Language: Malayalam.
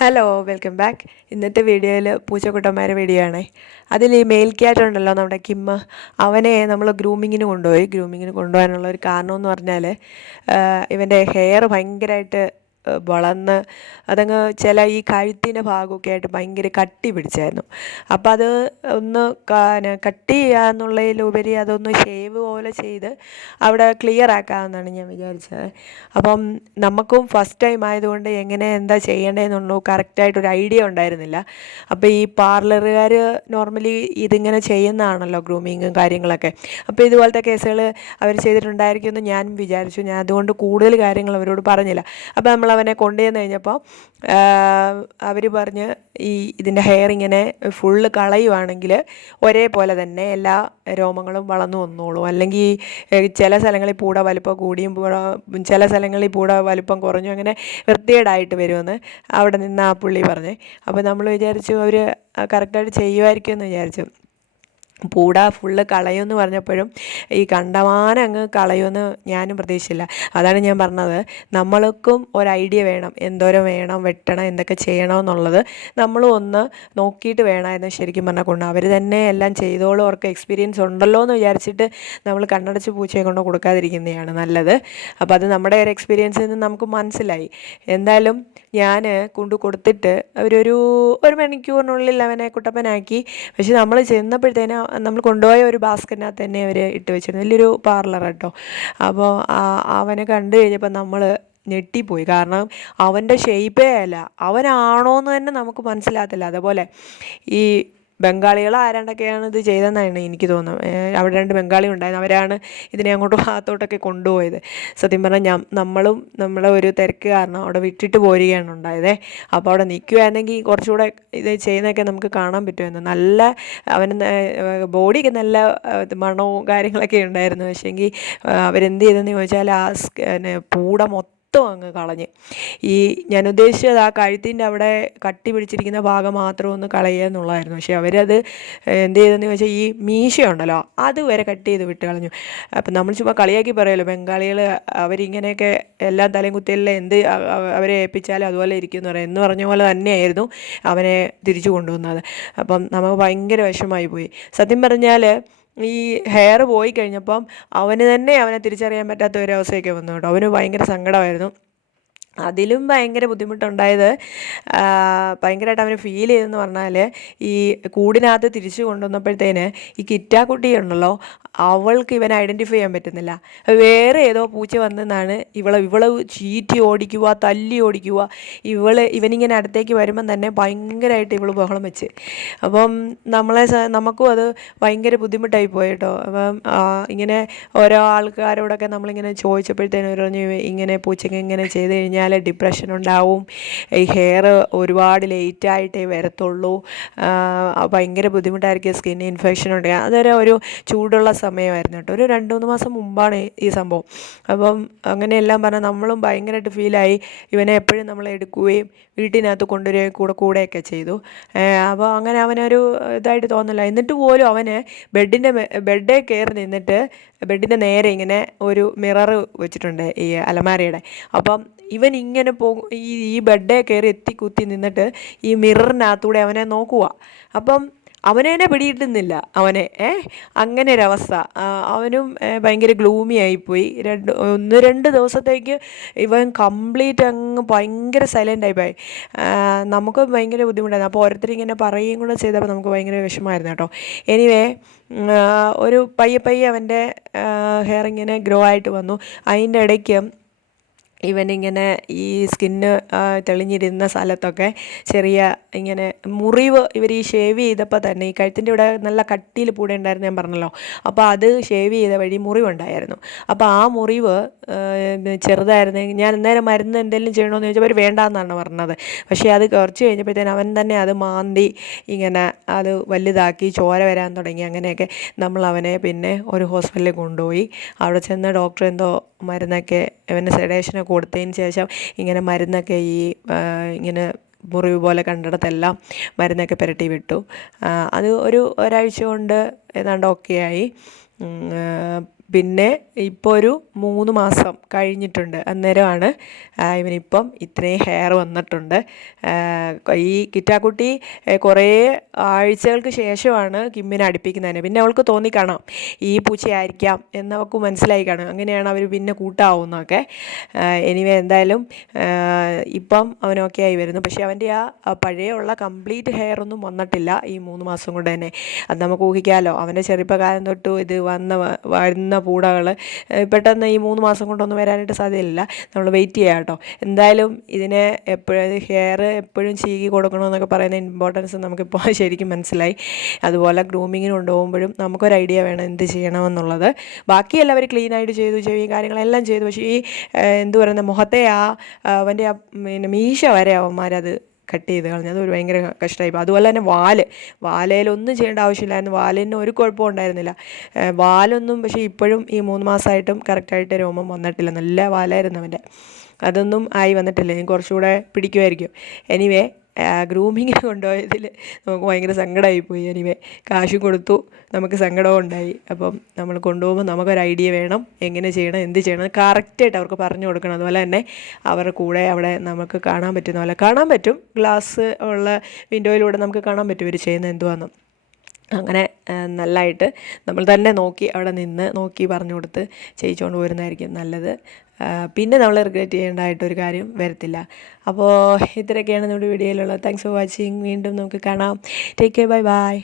ഹലോ വെൽക്കം ബാക്ക് ഇന്നത്തെ വീഡിയോയിൽ പൂച്ചക്കുട്ടന്മാരെ വീഡിയോ ആണേ. അതിൽ ഈ മെയിൽ ക്യാറ്റ് ഉണ്ടല്ലോ നമ്മുടെ കിമ്മ. അവനെ നമ്മൾ ഗ്രൂമിങ്ങിന് കൊണ്ടുപോയി. ഗ്രൂമിങ്ങിന് കൊണ്ടുപോകാനുള്ള ഒരു കാരണം എന്ന് പറഞ്ഞാൽ ഇവന്റെ ഹെയർ ഭയങ്കരമായിട്ട് വളർന്ന് അതങ്ങ് ചില ഈ കഴുത്തിന്റെ ഭാഗമൊക്കെ ആയിട്ട് ഭയങ്കര കട്ടി പിടിച്ചായിരുന്നു. അപ്പോൾ അത് ഒന്ന് കട്ട് ചെയ്യുക എന്നുള്ളതിലുപരി അതൊന്ന് ഷേവ് പോലെ ചെയ്ത് അവിടെ ക്ലിയർ ആക്കാമെന്നാണ് ഞാൻ വിചാരിച്ചത്. അപ്പം നമുക്കും ഫസ്റ്റ് ടൈം ആയതുകൊണ്ട് എങ്ങനെ എന്താ ചെയ്യേണ്ടതെന്നുള്ളൂ കറക്റ്റായിട്ടൊരു ഐഡിയ ഉണ്ടായിരുന്നില്ല. അപ്പോൾ ഈ പാർലറുകാർ നോർമലി ഇതിങ്ങനെ ചെയ്യുന്നതാണല്ലോ ഗ്രൂമിങ്ങും കാര്യങ്ങളൊക്കെ. അപ്പോൾ ഇതുപോലത്തെ കേസുകൾ അവർ ചെയ്തിട്ടുണ്ടായിരിക്കുമെന്ന് ഞാൻ വിചാരിച്ചു. ഞാൻ അതുകൊണ്ട് കൂടുതൽ കാര്യങ്ങൾ അവരോട് പറഞ്ഞില്ല. അപ്പോൾ നമ്മൾ അവനെ കൊണ്ടുചെന്ന് കഴിഞ്ഞപ്പോൾ അവർ പറഞ്ഞ് ഈ ഇതിന്റെ ഹെയർ ഇങ്ങനെ ഫുള്ള് കളയുവാണെങ്കിൽ ഒരേപോലെ തന്നെ എല്ലാ രോമങ്ങളും വളർന്നു വന്നോളൂ. അല്ലെങ്കിൽ ചില സ്ഥലങ്ങളിൽ പൂട വലുപ്പം കൂടിയും പൂട ചില സ്ഥലങ്ങളിൽ പൂട വലുപ്പം കുറഞ്ഞു അങ്ങനെ വൃത്തികേടായിട്ട് വരുമെന്ന് അവിടെ നിന്ന് ആ പുള്ളി പറഞ്ഞേ. അപ്പോൾ നമ്മൾ വിചാരിച്ചു അവർ കറക്റ്റായിട്ട് ചെയ്യുമായിരിക്കും എന്ന് വിചാരിച്ചു. പൂട ഫുള്ള് കളയുമെന്ന് പറഞ്ഞപ്പോഴും ഈ കണ്ടമാനം അങ്ങ് കളയുമെന്ന് ഞാനും പ്രതീക്ഷിച്ചില്ല. അതാണ് ഞാൻ പറഞ്ഞത്. നമ്മൾക്കും ഒരു ഐഡിയ വേണം. എന്തോരം വേണം വെട്ടണം എന്തൊക്കെ ചെയ്യണം എന്നുള്ളത് നമ്മളും ഒന്ന് നോക്കിയിട്ട് വേണമായിരുന്നു ശരിക്കും പറഞ്ഞാൽ കൊണ്ട് അവർ തന്നെ എല്ലാം ചെയ്തോളും അവർക്ക് എക്സ്പീരിയൻസ് ഉണ്ടല്ലോ എന്ന് വിചാരിച്ചിട്ട് നമ്മൾ കണ്ണടച്ച് പൂച്ചയെ കൊണ്ട് കൊടുക്കാതിരിക്കുന്നതാണ് നല്ലത്. അപ്പോൾ അത് നമ്മുടെ ഒരു എക്സ്പീരിയൻസിൽ നിന്ന് നമുക്ക് മനസ്സിലായി. എന്തായാലും ഞാൻ കൊണ്ടു കൊടുത്തിട്ട് അവരൊരു ഒരു മണിക്കൂറിനുള്ളിൽ അവനെ കുട്ടപ്പനാക്കി. പക്ഷെ നമ്മൾ ചെന്നപ്പോഴത്തേന് നമ്മൾ കൊണ്ടുപോയ ഒരു ബാസ്ക്കറ്റിനകത്ത് തന്നെ അവർ ഇട്ട് വെച്ചിരുന്നു. വലിയൊരു പാർലർ കേട്ടോ അപ്പോൾ അവനെ കണ്ടു കഴിഞ്ഞപ്പോൾ നമ്മൾ ഞെട്ടിപ്പോയി. കാരണം അവന്റെ ഷേപ്പേ അല്ല. അവനാണോന്ന് തന്നെ നമുക്ക് മനസ്സിലാകത്തില്ല. അതേപോലെ ഈ ബംഗാളികൾ ആരാണ്ടൊക്കെയാണ് ഇത് ചെയ്തതെന്നാണ് എനിക്ക് തോന്നുന്നത്. അവിടെ രണ്ട് ബംഗാളി ഉണ്ടായിരുന്നു. അവരാണ് ഇതിനെ അങ്ങോട്ട് ഭാഗത്തോട്ടൊക്കെ കൊണ്ടുപോയത്. സത്യം പറഞ്ഞാൽ ഞാൻ നമ്മളും നമ്മളെ ഒരു തിരക്ക് കാരണം അവിടെ വിട്ടിട്ട് പോരുകയാണ് ഉണ്ടായത്. അപ്പോൾ അവിടെ നിൽക്കുകയാണെങ്കിൽ കുറച്ചുകൂടെ ഇത് ചെയ്യുന്നതൊക്കെ നമുക്ക് കാണാൻ പറ്റുമായിരുന്നു. നല്ല അവന് ബോഡിക്ക് നല്ല മണവും കാര്യങ്ങളൊക്കെ ഉണ്ടായിരുന്നു. പക്ഷേങ്കിൽ അവരെന്ത് ചെയ്തെന്ന് ചോദിച്ചാൽ ആ പൂട മൊത്തം അങ്ങ് കളഞ്ഞ്. ഈ ഞാൻ ഉദ്ദേശിച്ചത് ആ കഴുത്തിന്റെ അവിടെ കട്ടി പിടിച്ചിരിക്കുന്ന ഭാഗം മാത്രം ഒന്ന് കളയുക എന്നുള്ളതായിരുന്നു. പക്ഷേ അവരത് എന്ത് ചെയ്തെന്ന് വെച്ചാൽ ഈ മീശയുണ്ടല്ലോ അത് വരെ കട്ട് ചെയ്ത് വിട്ട് കളഞ്ഞു. അപ്പം നമ്മൾ ചുമ്മാ കളിയാക്കി പറയുമല്ലോ ബംഗാളികൾ അവരിങ്ങനെയൊക്കെ എല്ലാം തലയും കുത്തിയെല്ലാം എന്ത് അവരെ ഏൽപ്പിച്ചാലും അതുപോലെ ഇരിക്കും എന്ന് പറയാം. എന്ന് പറഞ്ഞ പോലെ തന്നെയായിരുന്നു അവനെ തിരിച്ചു കൊണ്ടുവന്നത്. അപ്പം നമുക്ക് ഭയങ്കര വിഷമായി പോയി. സത്യം പറഞ്ഞാൽ ഈ ഹെയർ പോയി കഴിഞ്ഞപ്പം അവന് തന്നെ അവനെ തിരിച്ചറിയാൻ പറ്റാത്ത ഒരു അവസ്ഥയൊക്കെ വന്നു കേട്ടോ. അവന് ഭയങ്കര സങ്കടമായിരുന്നു. അതിലും ഭയങ്കര ബുദ്ധിമുട്ടുണ്ടായത് ഭയങ്കരമായിട്ട് അവന് ഫീൽ ചെയ്തെന്ന് പറഞ്ഞാൽ ഈ കൂടിനകത്ത് തിരിച്ചു കൊണ്ടുവന്നപ്പോഴത്തേന് ഈ കിറ്റാക്കുട്ടി ഉണ്ടല്ലോ അവൾക്ക് ഇവനെ ഐഡന്റിഫൈ ചെയ്യാൻ പറ്റുന്നില്ല. വേറെ ഏതോ പൂച്ച വന്നെന്നാണ് ഇവളെ ഇവളെ ചീറ്റി ഓടിക്കുക തല്ലി ഓടിക്കുക ഇവൾ ഇവനിങ്ങനെ അടുത്തേക്ക് വരുമ്പം തന്നെ ഭയങ്കരമായിട്ട് ഇവൾ ബഹളം വെച്ച്. അപ്പം നമ്മളെ നമുക്കും അത് ഭയങ്കര ബുദ്ധിമുട്ടായി പോയി കേട്ടോ അപ്പം ഇങ്ങനെ ഓരോ ആൾക്കാരോടൊക്കെ നമ്മളിങ്ങനെ ചോദിച്ചപ്പോഴത്തേനും ഇങ്ങനെ പൂച്ചയ്ക്ക് ഇങ്ങനെ ചെയ്ത് കഴിഞ്ഞാൽ ഡിപ്രഷൻ ഉണ്ടാവും. ഈ ഹെയർ ഒരുപാട് ലേറ്റായിട്ടേ വരത്തുള്ളൂ. ഭയങ്കര ബുദ്ധിമുട്ടായിരിക്കും സ്കിൻ ഇൻഫെക്ഷൻ ഉണ്ടാകുക അതൊരു ഒരു ചൂടുള്ള സമയമായിരുന്നു കേട്ടോ. ഒരു രണ്ട് മൂന്ന് മാസം മുമ്പാണ് ഈ- സംഭവം. അപ്പം അങ്ങനെയെല്ലാം പറഞ്ഞാൽ നമ്മളും ഭയങ്കരമായിട്ട് ഫീലായി ഇവനെ എപ്പോഴും നമ്മൾ എടുക്കുകയും വീട്ടിനകത്ത് കൊണ്ടുവരികയും കൂടെ കൂടെയൊക്കെ ചെയ്തു. അപ്പോൾ അങ്ങനെ അവനൊരു ഇതായിട്ട് തോന്നില്ല എന്നിട്ട് പോലും അവന് ബെഡിന്റെ ബെഡേ കയറി നിന്നിട്ട് ബെഡിന്റെ നേരെ ഇങ്ങനെ ഒരു മിറർ വെച്ചിട്ടുണ്ട് ഈ അലമാരയുടെ. അപ്പം ഇവൻ ഇങ്ങനെ പോ ഈ ഈ ബെഡേ കയറി എത്തി കുത്തി നിന്നിട്ട് ഈ മിററിനകത്തൂടെ അവനെ നോക്കുക അപ്പം അവനെ പിടിയിട്ടുന്നില്ല അവനെ ഏ അങ്ങനെ ഒരവസ്ഥ അവനും ഭയങ്കര ഗ്ലൂമി ആയിപ്പോയി. രണ്ട് ഒന്ന് രണ്ട് ദിവസത്തേക്ക് ഇവൻ കംപ്ലീറ്റ് അങ്ങ് ഭയങ്കര സൈലന്റ് ആയിപ്പോയി. നമുക്ക് ഭയങ്കര ബുദ്ധിമുട്ടായിരുന്നു. അപ്പോൾ ഓരോരുത്തർ ഇങ്ങനെ പറയുകയും കൂടെ ചെയ്തപ്പോൾ നമുക്ക് ഭയങ്കര വിഷമമായിരുന്നു കേട്ടോ. എനിവേ ഒരു പയ്യെ പയ്യെ അവന്റെ ഹെയർ ഇങ്ങനെ ഗ്രോ ആയിട്ട് വന്നു. അതിന്റെ ഇടയ്ക്ക് ഇവനിങ്ങനെ ഈ സ്കിന്ന് തെളിഞ്ഞിരുന്ന സ്ഥലത്തൊക്കെ ചെറിയ ഇങ്ങനെ മുറിവ് ഇവർ ഈ ഷേവ് ചെയ്തപ്പോൾ തന്നെ ഈ കഴുത്തിന്റെ ഇവിടെ നല്ല കട്ടിയിൽ പൂടെ ഉണ്ടായിരുന്നു ഞാൻ പറഞ്ഞല്ലോ. അപ്പോൾ അത് ഷേവ് ചെയ്ത വഴി മുറിവുണ്ടായിരുന്നു. അപ്പോൾ ആ മുറിവ് ചെറുതായിരുന്നു ഞാൻ അന്നേരം മരുന്ന് എന്തെങ്കിലും ചെയ്യണമെന്ന് ചോദിച്ചപ്പോൾ അവർ വേണ്ടാന്നാണ് പറഞ്ഞത്. പക്ഷേ അത് കുറച്ച് കഴിഞ്ഞപ്പോഴത്തേന് അവൻ തന്നെ അത് മാന്തി ഇങ്ങനെ അത് വലുതാക്കി ചോര വരാൻ തുടങ്ങി അങ്ങനെയൊക്കെ നമ്മൾ അവനെ പിന്നെ ഒരു ഹോസ്പിറ്റലിൽ കൊണ്ടുപോയി. അവിടെ ചെന്ന് ഡോക്ടർ എന്തോ മരുന്നൊക്കെ അവന് സെഡേഷനൊക്കെ കൊടുത്തതിന് ശേഷം ഇങ്ങനെ മരുന്നൊക്കെ ഈ ഇങ്ങനെ മുറിവ് പോലെ കണ്ടിടത്തെല്ലാം മരുന്നൊക്കെ പുരട്ടി വിട്ടു. അത് ഒരു ഒരാഴ്ച കൊണ്ട് ഏതാണ്ട് ഓക്കെ ആയി. പിന്നെ ഇപ്പോൾ ഒരു മൂന്ന് മാസം കഴിഞ്ഞിട്ടുണ്ട് അന്നേരമാണ് ഇവനിപ്പം ഇത്രയും ഹെയർ വന്നിട്ടുണ്ട്. ഈ കിറ്റാക്കുട്ടി കുറേ ആഴ്ചകൾക്ക് ശേഷമാണ് കിമ്മിനെ അടുപ്പിക്കുന്നതിന്. പിന്നെ അവൾക്ക് തോന്നിക്കാണാം ഈ പൂച്ചയായിരിക്കാം എന്നവർക്ക് മനസ്സിലായി കാണും. അങ്ങനെയാണ് അവർ പിന്നെ കൂട്ടാവുന്നതൊക്കെ. എനിവേ എന്തായാലും ഇപ്പം അവനൊക്കെ ആയി വരുന്നു. പക്ഷേ അവന്റെ ആ പഴയ പഴയുള്ള കംപ്ലീറ്റ് ഹെയർ ഒന്നും വന്നിട്ടില്ല ഈ മൂന്ന് മാസം കൊണ്ട് തന്നെ. അത് നമുക്ക് ഊഹിക്കാമല്ലോ അവന്റെ ചെറുപ്പകാലം തൊട്ട് ഇത് വന്ന വരുന്ന പൂടകൾ പെട്ടെന്ന് ഈ മൂന്ന് മാസം കൊണ്ടൊന്നും വരാനായിട്ട് സാധ്യതയില്ല. നമ്മൾ വെയിറ്റ് ചെയ്യാം കേട്ടോ. എന്തായാലും ഇതിനെ എപ്പോഴും ഹെയർ എപ്പോഴും ചീകി കൊടുക്കണമെന്നൊക്കെ പറയുന്ന ഇമ്പോർട്ടൻസ് നമുക്കിപ്പോൾ ശരിക്കും മനസ്സിലായി. അതുപോലെ ഗ്രൂമിങ്ങിന് കൊണ്ടുപോകുമ്പോഴും നമുക്കൊരു ഐഡിയ വേണം എന്ത് ചെയ്യണമെന്നുള്ളത്. ബാക്കിയെല്ലാം അവർ ക്ലീൻ ആയിട്ട് ചെയ്തു ചെവിയും കാര്യങ്ങളെല്ലാം ചെയ്തു. പക്ഷേ ഈ എന്തു പറയുന്ന മുഖത്തെ ആ, അവന്റെ ആ പിന്നെ മീശ വരെ അവന്മാരത് കട്ട് ചെയ്ത് കളഞ്ഞത് ഒരു ഭയങ്കര കഷ്ടമായി. അതുപോലെ തന്നെ വാൽ. വാലയിലൊന്നും ചെയ്യേണ്ട ആവശ്യമില്ലായിരുന്നു. വാലിന് ഒരു കുഴപ്പവും ഉണ്ടായിരുന്നില്ല. വാലൊന്നും പക്ഷേ ഇപ്പോഴും ഈ മൂന്ന് മാസമായിട്ടും കറക്റ്റായിട്ട് രോമം വന്നിട്ടില്ല. നല്ല വാലായിരുന്നു അവന്റെ. അതൊന്നും ആയി വന്നിട്ടില്ല. ഇനി കുറച്ചുകൂടെ പിടിക്കുമായിരിക്കും. എനിവേ ഗ്രൂമിങ്ങിന് കൊണ്ടുപോയതിൽ നമുക്ക് ഭയങ്കര സങ്കടമായി പോയി എനിവേ കാശും കൊടുത്തു. നമുക്ക് സങ്കടവും ഉണ്ടായി. അപ്പം നമ്മൾ കൊണ്ടുപോകുമ്പോൾ നമുക്കൊരു ഐഡിയ വേണം. എങ്ങനെ ചെയ്യണം? എന്ത് ചെയ്യണം? കറക്റ്റായിട്ട് അവർക്ക് പറഞ്ഞു കൊടുക്കണം. അതുപോലെ തന്നെ അവരുടെ കൂടെ അവിടെ നമുക്ക് കാണാൻ പറ്റുന്ന പോലെ. കാണാൻ പറ്റും. ഗ്ലാസ് ഉള്ള വിൻഡോയിലൂടെ നമുക്ക് കാണാൻ പറ്റും ഇവർ ചെയ്യുന്നത് എന്തുവാന്ന്. അങ്ങനെ നല്ലതായിട്ട് നമ്മൾ തന്നെ നോക്കി അവിടെ നിന്ന് നോക്കി പറഞ്ഞു കൊടുത്ത് ചെയ്യിച്ചുകൊണ്ട് പോരുന്നതായിരിക്കും നല്ലത്. പിന്നെ നമ്മൾ റിഗ്രറ്റ് ചെയ്യേണ്ടതായിട്ടൊരു കാര്യം വരത്തില്ല. അപ്പോൾ ഇത്രയൊക്കെയാണ് നമ്മുടെ വീഡിയോയിലുള്ളത്. താങ്ക്സ് ഫോർ വാച്ചിങ് വീണ്ടും നമുക്ക് കാണാം. Take care bye bye